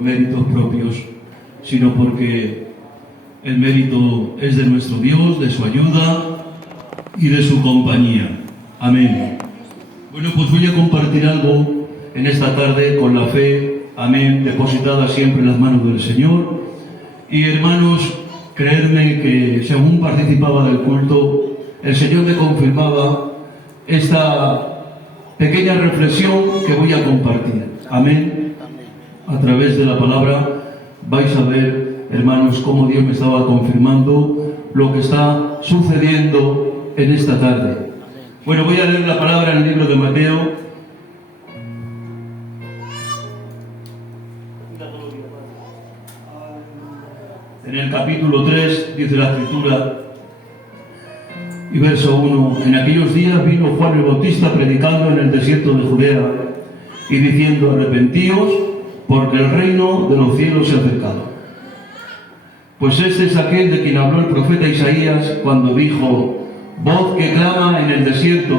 méritos propios, sino porque el mérito es de nuestro Dios, de su ayuda y de su compañía. Amén. Bueno, pues voy a compartir algo en esta tarde con la fe, amén, depositada siempre en las manos del Señor. Y hermanos, creedme que según participaba del culto, el Señor me confirmaba esta pequeña reflexión que voy a compartir. Amén. A través de la palabra vais a ver, hermanos, cómo Dios me estaba confirmando lo que está sucediendo en esta tarde. Bueno, voy a leer la palabra en el libro de Mateo. En el capítulo 3 dice la Escritura y verso 1: En aquellos días vino Juan el Bautista predicando en el desierto de Judea y diciendo: arrepentíos, porque el reino de los cielos se ha acercado. Pues este es aquel de quien habló el profeta Isaías cuando dijo: voz que clama en el desierto,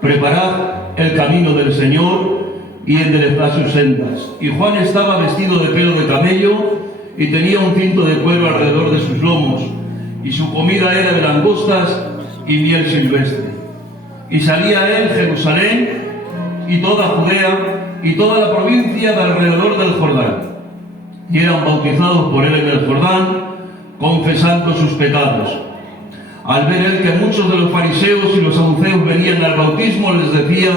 preparad el camino del Señor y enderezad sus sendas. Y Juan estaba vestido de pelo de camello y tenía un cinto de cuero alrededor de sus lomos, y su comida era de langostas y miel silvestre. Y salía él, Jerusalén y toda Judea y toda la provincia de alrededor del Jordán, y eran bautizados por él en el Jordán, confesando sus pecados. Al ver él que muchos de los fariseos y los saduceos venían al bautismo, les decía: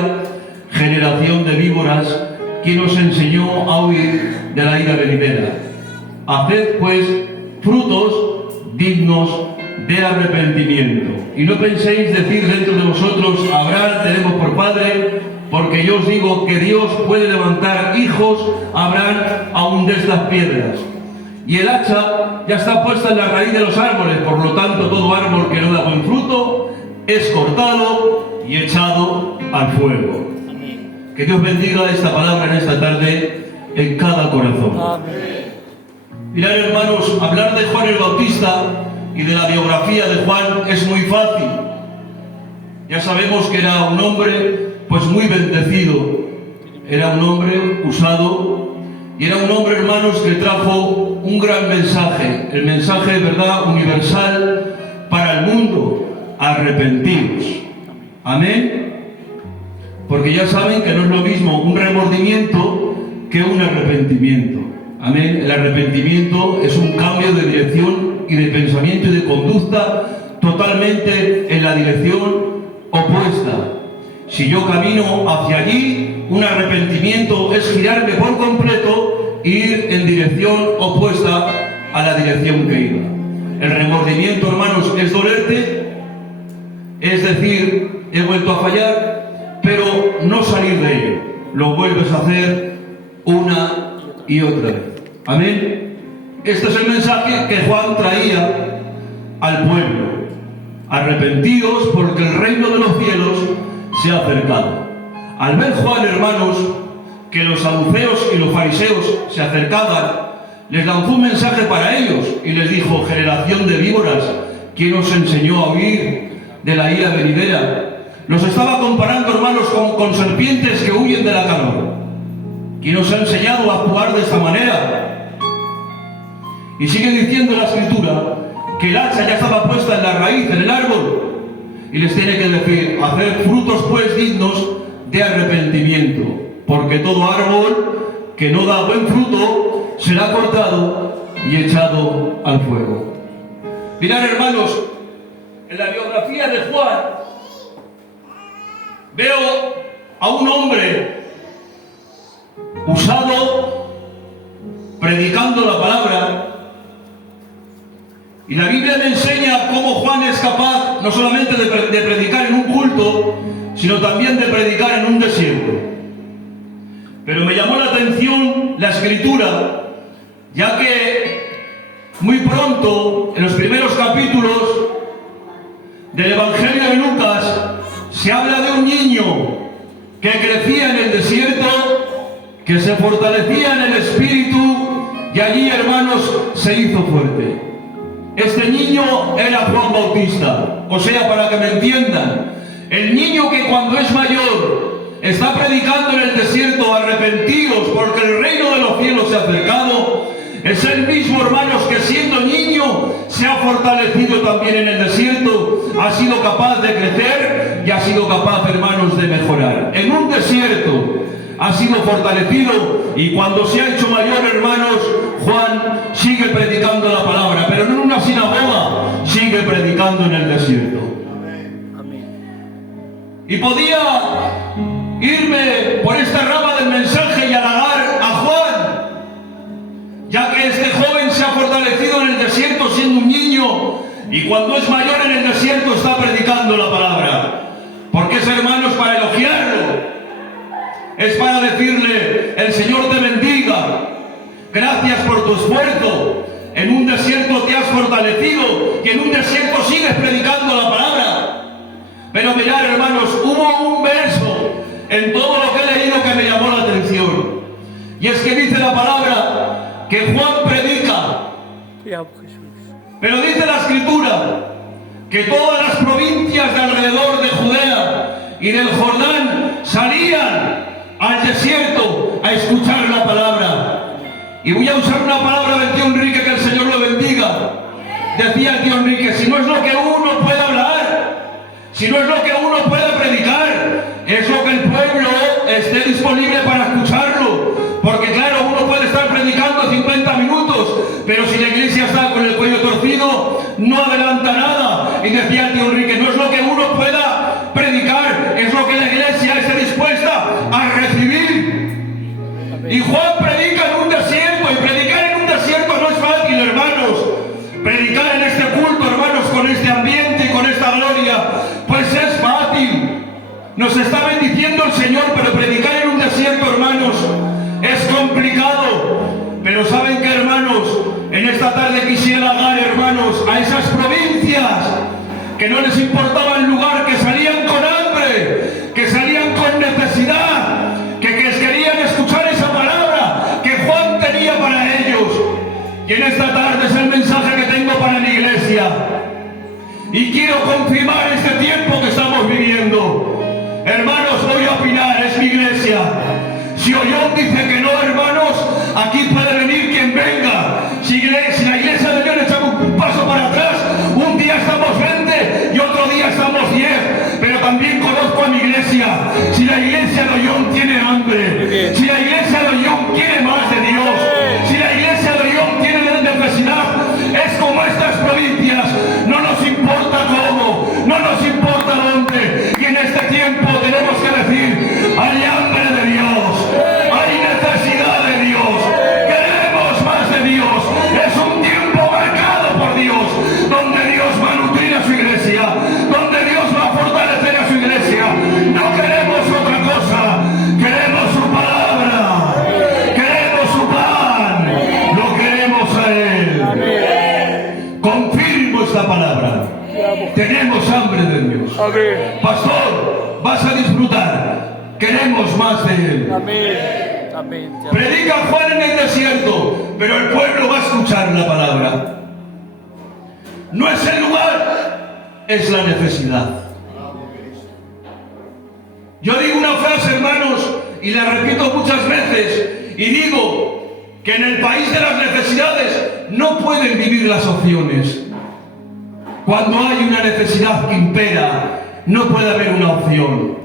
generación de víboras, ¿quién os enseñó a huir de la ira venidera? Haced pues frutos dignos de arrepentimiento. Y no penséis decir dentro de vosotros: Abraham tenemos por padre, porque yo os digo que Dios puede levantar hijos a Abraham aún de estas piedras. Y el hacha ya está puesta en la raíz de los árboles, por lo tanto todo árbol que no da buen fruto es cortado y echado al fuego. Amén. Que Dios bendiga esta palabra en esta tarde en cada corazón. Amén. Mirad, hermanos, hablar de Juan el Bautista y de la biografía de Juan es muy fácil. Ya sabemos que era un hombre pues muy bendecido, era un hombre usado y era un hombre, hermanos, que trajo un gran mensaje, el mensaje de verdad universal para el mundo: arrepentidos. Amén. Porque ya saben que no es lo mismo un remordimiento que un arrepentimiento. Amén. El arrepentimiento es un cambio de dirección y de pensamiento y de conducta totalmente en la dirección opuesta. Si yo camino hacia allí, un arrepentimiento es girarme por completo e ir en dirección opuesta a la dirección que iba. El remordimiento, hermanos, es dolerte, es decir, he vuelto a fallar, pero no salir de ello. Lo vuelves a hacer una y otra vez. Amén. Este es el mensaje que Juan traía al pueblo: arrepentidos, porque el reino de los cielos se ha acercado. Al ver Juan, hermanos, que los saduceos y los fariseos se acercaban, les lanzó un mensaje para ellos y les dijo: generación de víboras, ¿quién os enseñó a huir de la ira venidera? Los estaba comparando, hermanos, con serpientes que huyen de la calor. ¿Quién os ha enseñado a actuar de esta manera? Y sigue diciendo la Escritura que el hacha ya estaba puesta en la raíz, en el árbol, y les tiene que decir: hacer frutos pues dignos de arrepentimiento, porque todo árbol que no da buen fruto será cortado y echado al fuego. Mirad, hermanos, en la biografía de Juan veo a un hombre usado predicando la palabra. Y la Biblia me enseña cómo Juan es capaz no solamente de predicar en un culto, sino también de predicar en un desierto. Pero me llamó la atención la Escritura, ya que muy pronto, en los primeros capítulos del Evangelio de Lucas, se habla de un niño que crecía en el desierto, que se fortalecía en el espíritu y allí, hermanos, se hizo fuerte. Este niño era Juan Bautista. O sea, para que me entiendan, el niño que cuando es mayor está predicando en el desierto: arrepentidos, porque el reino de los cielos se ha acercado, Es el mismo, hermanos, que siendo niño se ha fortalecido también en el desierto, ha sido capaz de crecer y ha sido capaz, hermanos, de mejorar. En un desierto ha sido fortalecido, y cuando se ha hecho mayor, hermanos, Juan sigue predicando la palabra, pero no en una sinagoga, sigue predicando en el desierto. Y podía irme por esta rama del mensaje y halagar a Juan, ya que este joven se ha fortalecido en el desierto siendo un niño, y cuando es mayor en el desierto está predicando la palabra. Porque es, hermanos, para elogiarlo, es para decirle: el Señor te bendiga, gracias por tu esfuerzo, en un desierto te has fortalecido y en un desierto sigues predicando la palabra. Pero mirad, hermanos, hubo un verso en todo lo que he leído que me llamó la atención, y es que dice la palabra que Juan predica, pero dice la Escritura que todas las provincias de alrededor de Judea y del Jordán salían al desierto a escuchar la palabra. Y voy a usar una palabra del tío Enrique, que el Señor lo bendiga. Decía el tío Enrique: si no es lo que uno puede hablar, si no es lo que uno puede predicar, es lo que el pueblo esté disponible para escucharlo. Porque claro, uno puede estar predicando 50 minutos, pero si la iglesia está con el cuello torcido, no adelanta nada. Y decía el tío Enrique: no es lo que uno pueda predicar, es lo que la iglesia esté dispuesta a recibir. Y Juan predica en un desierto, y predicar en un desierto no es fácil, hermanos. Predicar en este culto, hermanos, con este ambiente y con esta gloria, pues es fácil. Nos está bendiciendo el Señor, pero predicar en un desierto, hermanos, es complicado. Pero ¿saben qué, hermanos? En esta tarde quisiera dar, hermanos, a esas provincias que no les importaba el lugar, que salían con hambre, que salían con necesidad, que querían escuchar esa palabra que Juan tenía para ellos. Y en esta tarde es el mensaje que tengo para la iglesia. Y quiero confirmar este tiempo que estamos viviendo. Hermanos, voy a opinar, es mi iglesia. Si Ollón dice que no, hermanos, aquí puede venir quien venga. Si la iglesia de Ollón echa un paso para atrás, un día estamos 20 y otro día estamos 10. Pero también conozco a mi iglesia. Si la iglesia de Ollón tiene hambre, si la iglesia de Ollón quiere más de Dios, si la iglesia de Ollón tiene necesidad, es como estas provincias. No nos importa cómo, no nos importa dónde. Y en este tiempo tenemos que decir: hay hambre de Dios, hay necesidad de Dios, queremos más de Dios. Es un tiempo marcado por Dios, donde Dios va a nutrir a su iglesia, donde Dios va a fortalecer a su iglesia. No queremos otra cosa, queremos su palabra, queremos su pan, lo queremos a Él. Confirmo esta palabra. Tenemos hambre de Dios. Pastor, vas a disfrutar. Queremos más de Él. Predica Juan en el desierto, pero el pueblo va a escuchar la palabra. No es el lugar, es la necesidad. Yo digo una frase, hermanos, y la repito muchas veces, y digo que en el país de las necesidades no pueden vivir las opciones. Cuando hay una necesidad que impera, no puede haber una opción.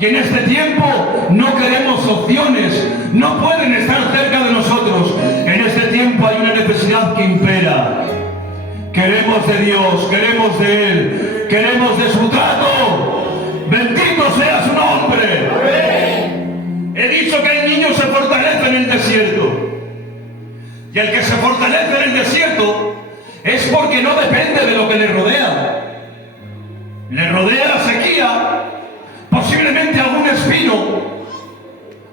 Y en este tiempo no queremos opciones, no pueden estar cerca de nosotros. En este tiempo hay una necesidad que impera. Queremos de Dios, queremos de Él, queremos de su trato. Bendito sea su nombre. He dicho que el niño se fortalece en el desierto. Y el que se fortalece en el desierto es porque no depende de lo que le rodea. Le rodea la sequía, posiblemente algún espino,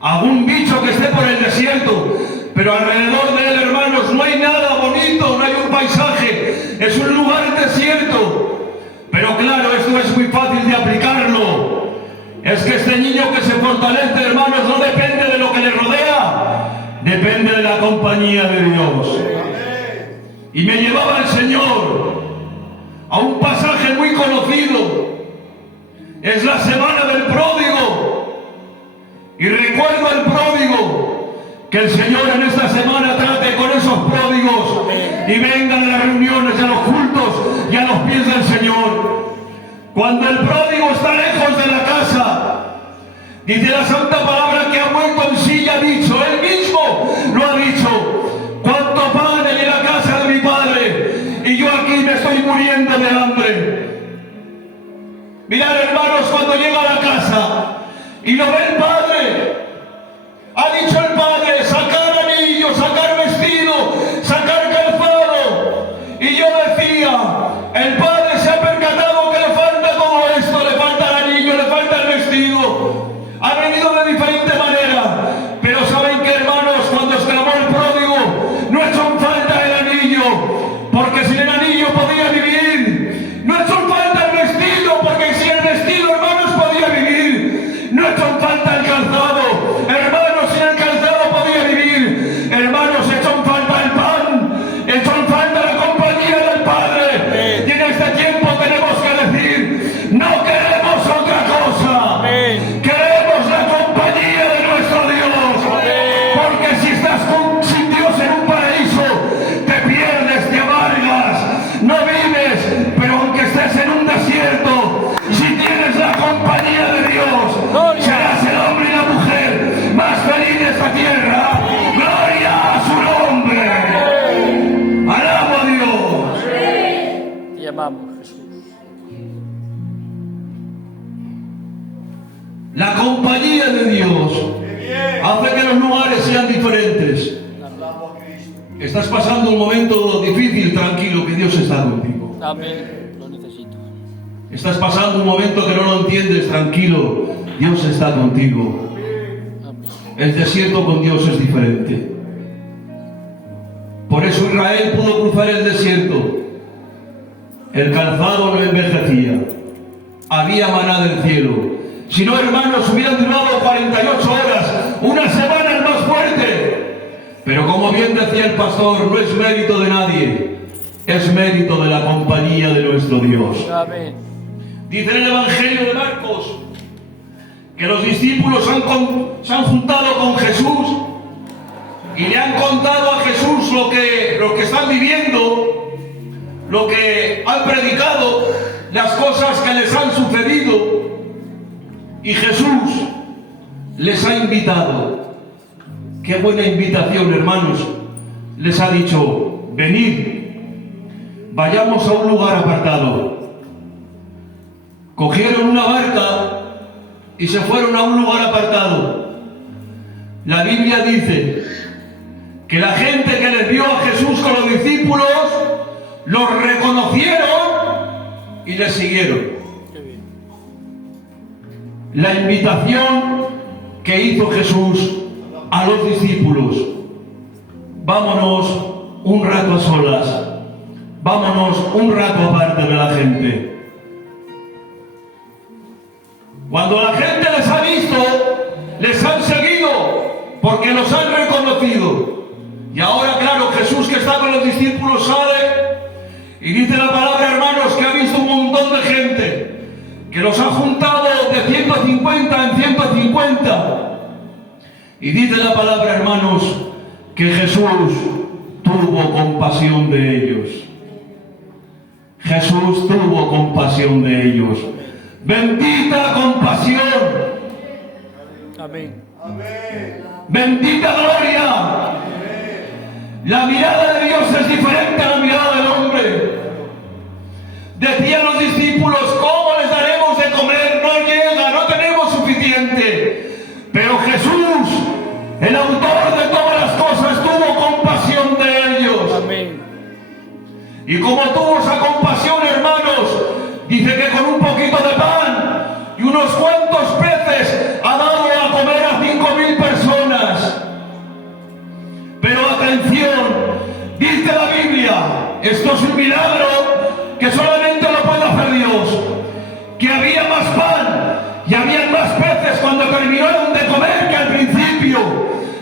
algún bicho que esté por el desierto, pero alrededor de él, hermanos, no hay nada bonito, no hay un paisaje, es un lugar desierto. Pero claro, esto es muy fácil de aplicarlo. Es que este niño que se fortalece, hermanos, no depende de lo que le rodea, depende de la compañía de Dios. Y me llevaba el Señor a un pasaje muy conocido. Es la semana del pródigo. Y recuerdo al pródigo, que el Señor en esta semana trate con esos pródigos y vengan a las reuniones, y a los cultos y a los pies del Señor. Cuando el pródigo está lejos de la casa, dice la Santa Palabra que ha vuelto en sí y ha dicho, él mismo lo ha dicho, cuánto pan hay en la casa de mi Padre y yo aquí me estoy muriendo de hambre. Mirad, hermanos, cuando llega a la casa y lo ve el Padre, ha dicho el Padre, sacar anillo, sacar vestido, sacar calzado. Y yo decía, el Padre se ha percatado que le falta todo esto, le falta el anillo, le falta el vestido. Ha venido de diferente manera, pero saben que, hermanos, cuando exclamó el pródigo, no echó en falta el anillo, porque sin el anillo podía vivir. No echó en falta el vestido, porque sin el vestido, hermanos, podía vivir. No echó en falta el calzado, hermanos, sin el calzado podía vivir. Hermanos, echó en falta el pan, echó en falta la compañía del Padre. Y en este tiempo tenemos que decir, no queremos otra cosa. Queremos la compañía de nuestro Dios. Porque si estás sin Dios en un paraíso, te pierdes, te amargas, no vives. Pero aunque estés en un desierto, si tienes la compañía de Dios, serás el hombre y la mujer más feliz de esta tierra. ¡Gloria a su nombre! ¡Alabo a Dios! Te llamamos, Jesús. La compañía de Dios hace que los lugares sean diferentes. Estás pasando un momento difícil, tranquilo, que Dios está contigo. Amén. Lo necesito. Estás pasando un momento que no lo entiendes, tranquilo, Dios está contigo. Amén. El desierto con Dios es diferente. Por eso Israel pudo cruzar el desierto. El calzado no envejecía. Había maná del cielo. Si no, hermanos, hubieran durado 48 horas, una semana el más fuerte. Pero como bien decía el pastor, no es mérito de nadie, es mérito de la compañía de nuestro Dios. Amén. Dice en el Evangelio de Marcos que los discípulos se han juntado con Jesús y le han contado a Jesús lo que están viviendo, lo que han predicado, las cosas que les han sucedido. Y Jesús les ha invitado. Qué buena invitación, hermanos. Les ha dicho, venid, vayamos a un lugar apartado. Cogieron una barca y se fueron a un lugar apartado. La Biblia dice que la gente que les vio a Jesús con los discípulos los reconocieron y les siguieron. La invitación que hizo Jesús a los discípulos: vámonos un rato a solas, vámonos un rato aparte de la gente. Cuando la gente les ha visto, les han seguido porque los han reconocido. Y ahora, claro, Jesús, que está con los discípulos, sale y dice la palabra, hermanos, que ha visto un montón de gente, que los ha juntado de 150 en 150. Y dice la palabra, hermanos, que Jesús tuvo compasión de ellos. Jesús tuvo compasión de ellos. Bendita compasión. Amén. Bendita gloria. La mirada de Dios es diferente a la mirada del hombre. Decían los discípulos, ¿cómo les daremos de comer? No llega, no tenemos suficiente. Pero Jesús, el autor de todas las cosas, tuvo compasión de ellos. Amén. Y como tuvo esa compasión, hermanos, dice que con un poquito de pan y unos cuantos peces ha dado a comer a 5.000 personas. Pero atención, dice la Biblia, esto es un milagro que solamente lo puede hacer Dios, que había más pan y había más peces cuando terminaron de comer que al principio.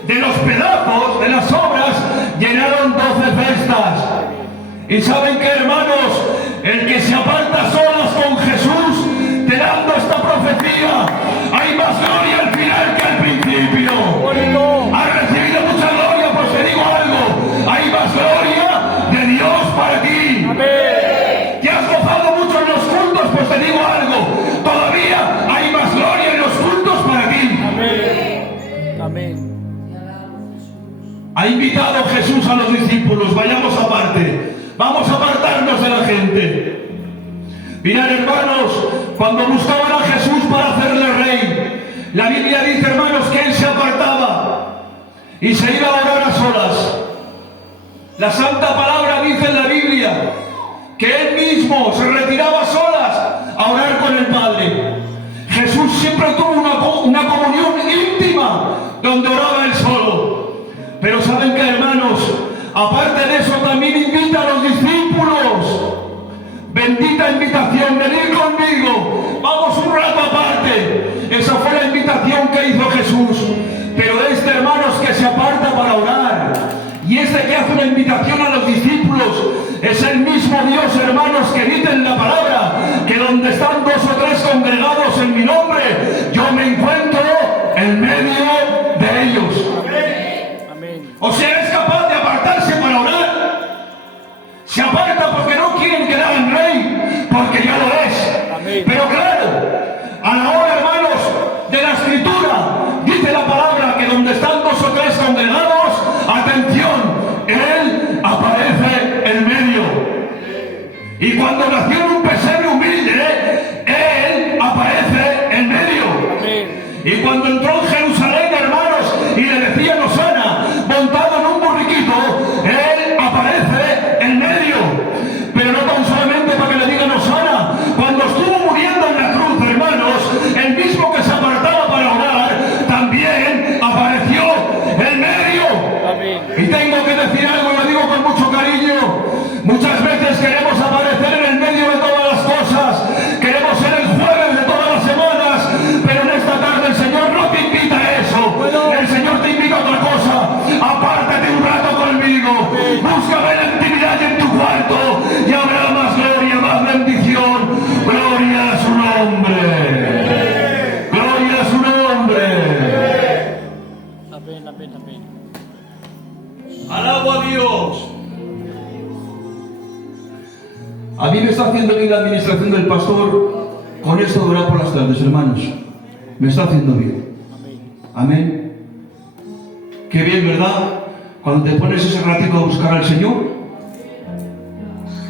De los pedazos, de las sobras, llenaron 12 cestas. Y saben que, hermanos, el que se aparta solas con Jesús, te dando esta profecía, hay más gloria al final que al principio. Ha recibido mucha gloria, pues te digo algo, hay más gloria de Dios invitado Jesús a los discípulos: vayamos aparte, vamos a apartarnos de la gente. Mirad, hermanos, cuando buscaban a Jesús para hacerle rey, la Biblia dice, hermanos, que él se apartaba y se iba a orar a solas. La Santa Palabra dice en la Biblia que él mismo se retiraba a solas a orar con el Padre. Jesús siempre tuvo una comunión íntima donde oraba él solo. Pero ¿saben qué, hermanos? Aparte de eso, también invita a los discípulos. Bendita invitación, venid conmigo, vamos un rato aparte. Esa fue la invitación que hizo Jesús. Pero hermanos, que se aparta para orar, y que hace una invitación a los discípulos, es el mismo Dios, hermanos, que dice en la palabra que donde están 2 o 3 congregados en mi nombre, yo me encuentro en medio de ellos. Amén. O sea, es capaz de apartarse para orar. Se aparta porque no quieren quedar en rey, porque ya lo es. Amén. Pero claro, a la hora, hermanos, de la escritura, dice la palabra que donde están 2 o 3 congregados, atención, él aparece en medio. Y cuando nació en un pesebre humilde, él aparece en medio. Amén. Y cuando entró en Jerusalén, hermanos, y le decían Hosana, montado en un burriquito, él aparece en medio. Pero no tan solamente para que le digan Hosana, cuando estuvo muriendo en la cruz, hermanos, el mismo que se apartaba para orar, también apareció en medio. Amén. Y tengo que decir algo, y lo digo con mucho cariño: muchas veces queremos aparecer en el medio de todas las cosas, queremos ser el jueves de todas las semanas, pero en esta tarde el Señor no te invita a eso. El Señor te invita a otra cosa: apártate un rato conmigo, búscame en la intimidad y en tu cuarto, y habrá más gloria, más bendición. Gloria a su nombre, gloria a su nombre. Amén, amén, amén. Alabo a Dios. A mí me está haciendo bien la administración del pastor con esto de orar por las tardes, hermanos. Me está haciendo bien. Amén. Amén. Qué bien, ¿verdad? Cuando te pones ese ratito a buscar al Señor.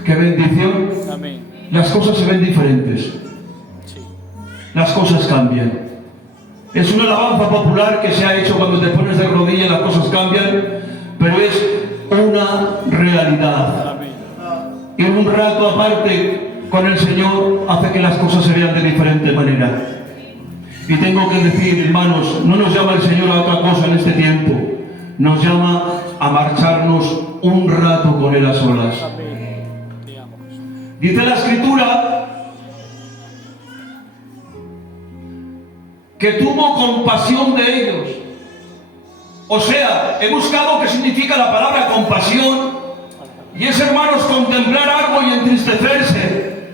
Qué bendición. Amén. Las cosas se ven diferentes. Sí. Las cosas cambian. Es una alabanza popular que se ha hecho: cuando te pones de rodillas las cosas cambian. Pero es una realidad. Amén. Y un rato aparte con el Señor hace que las cosas se vean de diferente manera. Y tengo que decir, hermanos, no nos llama el Señor a otra cosa en este tiempo. Nos llama a marcharnos un rato con Él a solas. Amén. Te amo, Jesús. Dice la Escritura que tuvo compasión de ellos. O sea, he buscado qué significa la palabra compasión, y es, hermanos, contemplar algo y entristecerse.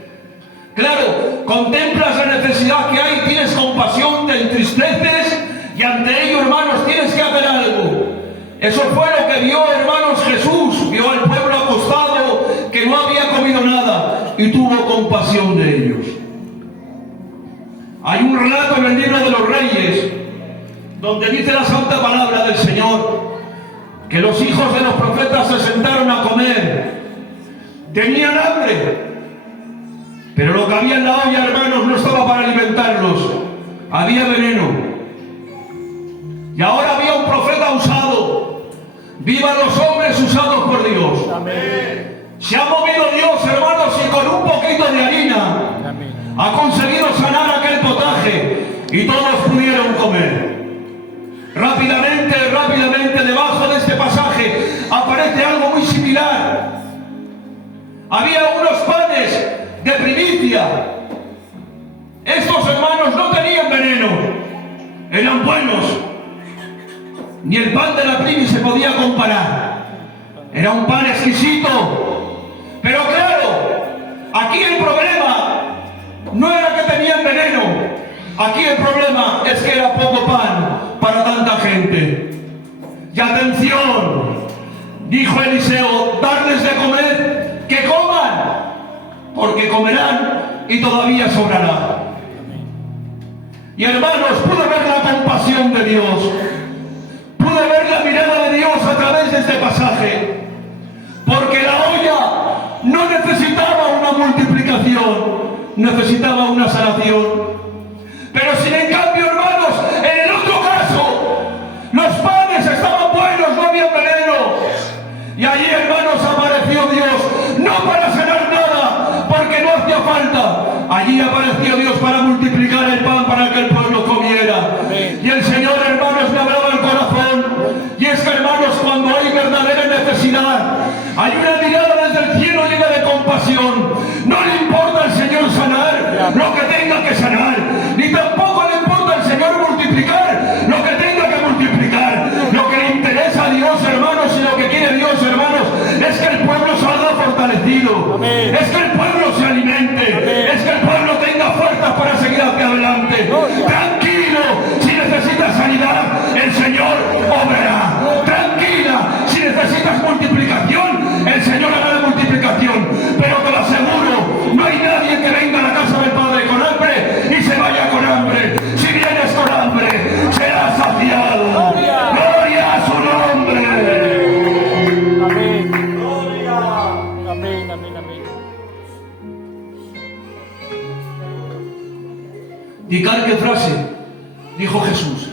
Claro, contemplas la necesidad que hay, tienes compasión, te entristeces, y ante ello, hermanos, tienes que hacer algo. Eso fue lo que vio, hermanos, Jesús. Vio al pueblo acostado, que no había comido nada, y tuvo compasión de ellos. Hay un relato en el libro de los Reyes donde dice la santa palabra del Señor que los hijos de los profetas se sentaron a comer. Tenían hambre, pero lo que había en la olla, hermanos, no estaba para alimentarlos. Había veneno. Y ahora había un profeta usado. ¡Vivan los hombres usados por Dios! Amén. Se ha movido Dios, hermanos, y con un poquito de harina Amén. ha conseguido sanar aquel potaje, y todos pudieron comer. Rápidamente, debajo de este pasaje aparece algo muy similar. Había unos panes de primicia. Estos, hermanos, no tenían veneno, eran buenos. Ni el pan de la primi se podía comparar. Era un pan exquisito. Pero claro, aquí el problema no era que tenían veneno. Aquí el problema es que era poco pan para tanta gente. Y atención, dijo Eliseo: darles de comer, que coman, porque comerán y todavía sobrará. Y hermanos, pude ver la compasión de Dios. Pude pude ver la mirada de Dios a través de este pasaje. Porque la olla no necesitaba una multiplicación, necesitaba una sanación. Pero sin en cambio, hermanos, en el otro caso, los panes estaban buenos, no había veneno. Y allí, hermanos, apareció Dios, no para sanar nada, porque no hacía falta. Allí apareció Dios para multiplicar el pan para que el pueblo comiera. Y el Señor, hermanos, me hablaba el corazón. Y es que, hermanos, cuando hay verdadera necesidad, hay una mirada desde el cielo llena de compasión. No le importa al Señor sanar lo que tenga que sanar, ni tampoco le importa al Señor multiplicar lo que tenga que multiplicar. Lo que le interesa a Dios, hermanos, y lo que quiere Dios, hermanos, es que el pueblo salga fortalecido. Amén. Es que el pueblo se alimente. Amén. Es que el pueblo tenga fuerzas para seguir hacia adelante. Tranquilo, si necesitas sanidad, el Señor obrará. Tranquila, si necesitas multiplicación, el Señor hará la multiplicación. Pero te lo aseguro, no hay nadie que venga a la casa del Padre con hambre y se vaya con hambre. Si vienes con hambre, serás saciado. ¡Gloria a su nombre! Amén. Amén, amén, amén. ¿Dicar qué frase? Dijo Jesús.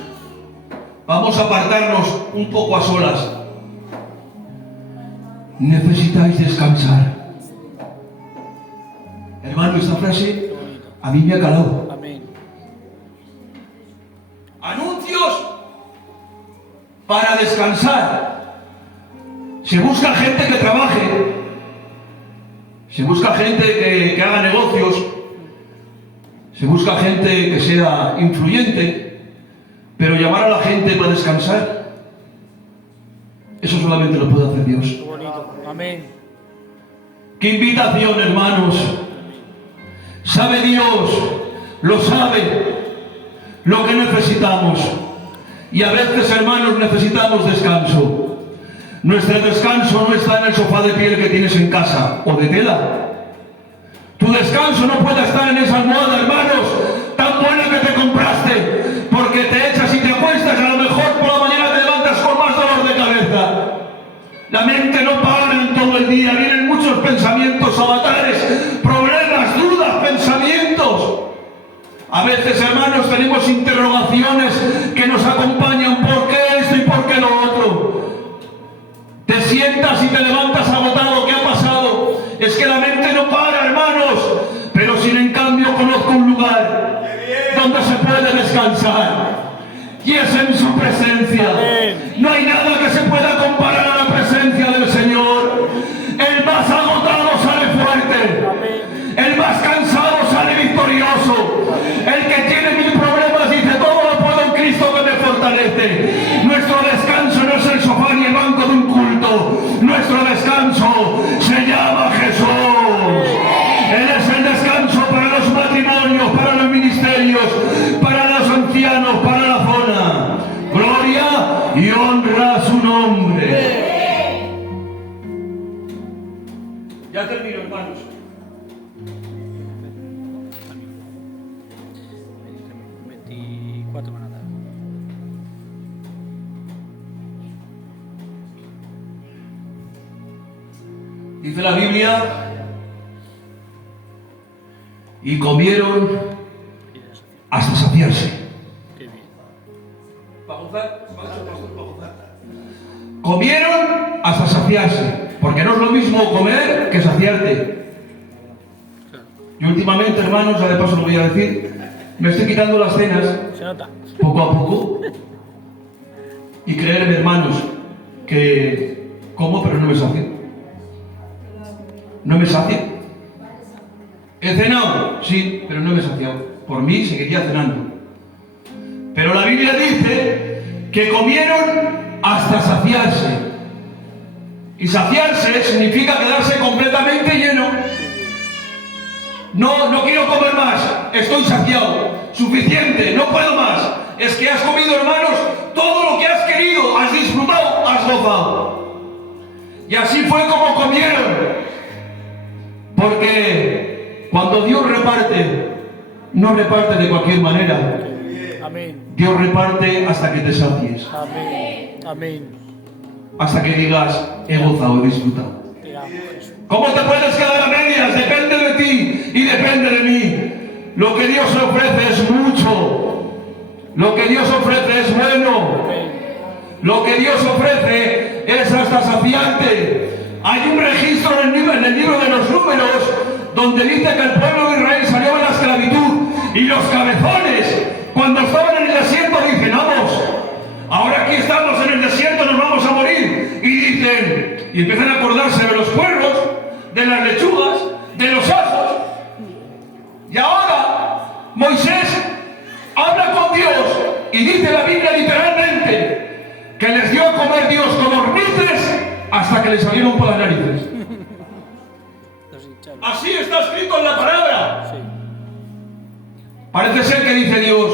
Vamos a apartarnos un poco a solas. Necesitáis descansar. Hermano, esta frase a mí me ha calado. Amén. Anuncios para descansar. Se busca gente que trabaje. Se busca gente que haga negocios. Se busca gente que sea influyente. Pero llamar a la gente para descansar, eso solamente lo puede hacer Dios. Qué bonito. Amén. ¡Qué invitación, hermanos! Sabe Dios, lo sabe, lo que necesitamos. Y a veces, hermanos, necesitamos descanso. Nuestro descanso no está en el sofá de piel que tienes en casa o de tela. Tu descanso no puede estar en esa almohada, hermanos, tan buena que te compraste, porque te echas y te acuestas, a lo mejor por la mañana te levantas con más dolor de cabeza. La mente no para en todo el día, vienen muchos pensamientos avatares, problemas, dudas, pensamientos. A veces, hermanos, tenemos interrogaciones que nos acompañan, ¿por qué esto y por qué lo otro? Te sientas y te levantas agotado, ¿qué ha pasado? Es que la mente no para, hermanos, pero sin en cambio conozco un lugar donde se puede descansar, y es en su presencia. No hay nada que se pueda comparar a la presencia del Señor. El más agotado sale fuerte, el más cansado sale victorioso, el que tiene 1000 problemas dice todo lo puedo en Cristo que me fortalece. Nuestro descanso no es el sofá ni el banco de un culto, nuestro descanso se llama Jesús. Él es el descanso para los matrimonios, para los ministerios, para los ancianos, para la zona. Gloria y honra a su nombre. Ya termino, hermanos. 24 van a dar. Dice la Biblia, y comieron hasta saciarse. Qué bien. ¿Para gozar? Comieron hasta saciarse, porque no es lo mismo comer que saciarte. Claro. Yo últimamente, hermanos, ya de paso lo voy a decir, me estoy quitando las cenas Se nota. poco a poco, y creerme, hermanos, que como pero no me sacio. No me sacio. He cenado, sí, pero no me he saciado. Por mí seguiría cenando. Pero la Biblia dice que comieron hasta saciarse. Y saciarse significa quedarse completamente lleno. No quiero comer más, estoy saciado, suficiente, no puedo más. Es que has comido, hermanos, todo lo que has querido, has disfrutado, has gozado. Y así fue como comieron. Porque cuando Dios reparte, no reparte de cualquier manera. Amén. Dios reparte hasta que te sacies, Amén. Amén. hasta que digas, he gozado, he disfrutado. Te amo, Jesús. ¿Cómo te puedes quedar a medias? Depende de ti y depende de mí. Lo que Dios ofrece es mucho. Lo que Dios ofrece es bueno. Amén. Lo que Dios ofrece es hasta saciante. Hay un registro en el libro de los Números donde dice que el pueblo de Israel salió de la esclavitud y los cabezones, cuando estaban en el desierto, dicen, vamos, ahora aquí estamos en el desierto, nos vamos a morir. Y dicen, y empiezan a acordarse de los puerros, de las lechugas, de los ajos. Y ahora Moisés habla con Dios y dice la Biblia literalmente que les dio a comer Dios con hornices hasta que les salieron por las narices. Los hincharon. Así está escrito en la palabra. Sí. Parece ser que dice Dios,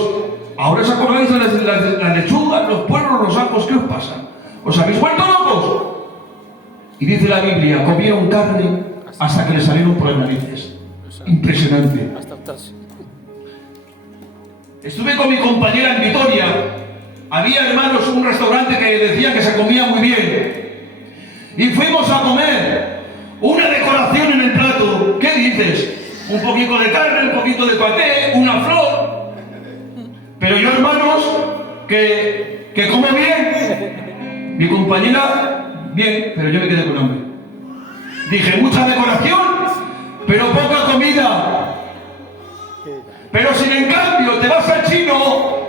ahora os acordáis de las lechugas, los puerros, los ajos, ¿qué os pasa? ¿Os habéis vuelto locos? Y dice la Biblia, comieron carne hasta que les salieron por las narices. Impresionante. Hasta hartarse. Estuve con mi compañera en Vitoria. Había, hermanos, un restaurante que decía que se comía muy bien. Y fuimos a comer. Una decoración en el plato. ¿Qué dices? Un poquito de carne, un poquito de paté, una flor. Pero yo, hermanos, que como bien. Mi compañera, bien, pero yo me quedé con hambre. Dije, mucha decoración, pero poca comida. Pero si en cambio te vas al chino,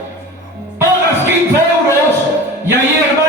pagas 15 euros y ahí, hermano,